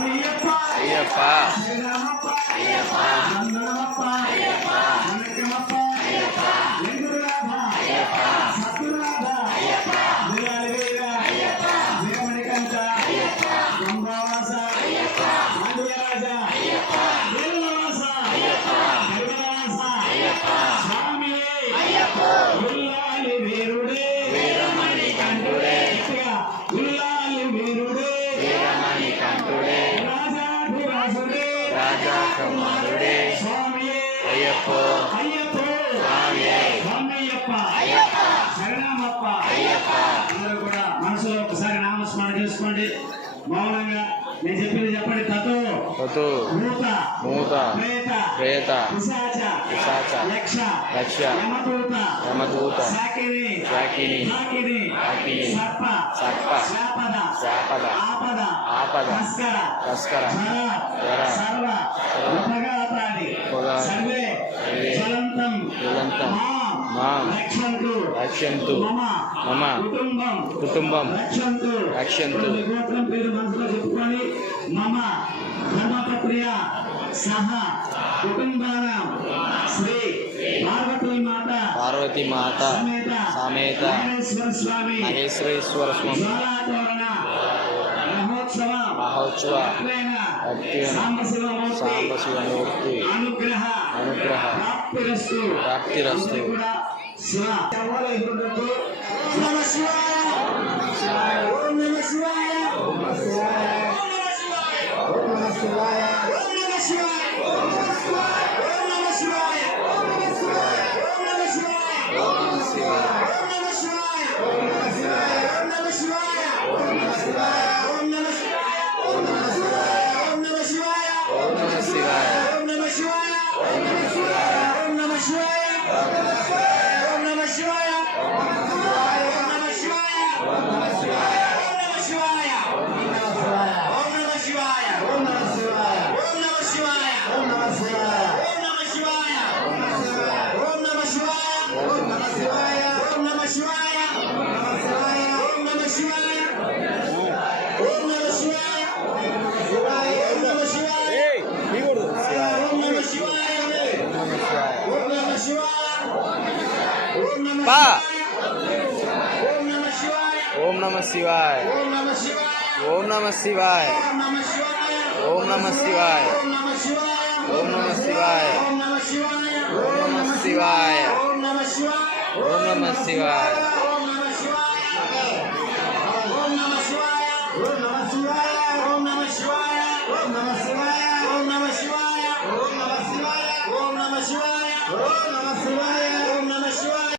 అయ్యప్ప అయ్యప్ప అయ్యప్ప అయ్యప్ప అయ్యప్ప అయ్యప్ప అయ్యప్ప అయ్యప్ప అయ్యప్ప అయ్యప్ప అయ్యప్ప అయ్యప్ప వీరమణి కంఠుడే వీరమణి కంఠుడే రాజా కుమారుడే అయ్యప్ప అయ్యప్ప అయ్యప్ప. అందరూ కూడా మనసులో ఒకసారి నామస్మరణ చేసుకోండి. మౌనంగా నేను చెప్పింది చెప్పండి. తతో మూత ప్రేత పిశాచ యక్ష యమదూత శాకిని సర్ప శాపద ఆపద తస్కర జర సర్వ సర్వే జ్వలంతం రక్షంతు మమ కుటుంబం రక్షంతు. గోత్రం పేరు మనసులో చెప్పుకొని మమ ధర్మపత్రియ సహ కుటుంబానాం శ్రీ పార్వతీ మాత సమేత మహేశ్వరేశ్వర స్వామి మహోత్సవ సాంబశివమూర్తి అనుగ్రహ ప్రాప్తిరస్తు. ఓం నమః శివాయ ఓం నమః శివాయ ఓం నమః శివాయ ఓం నమః శివాయ ఓం నమః శివాయ ఓం నమః శివాయ. ఓం నమః శివాయ.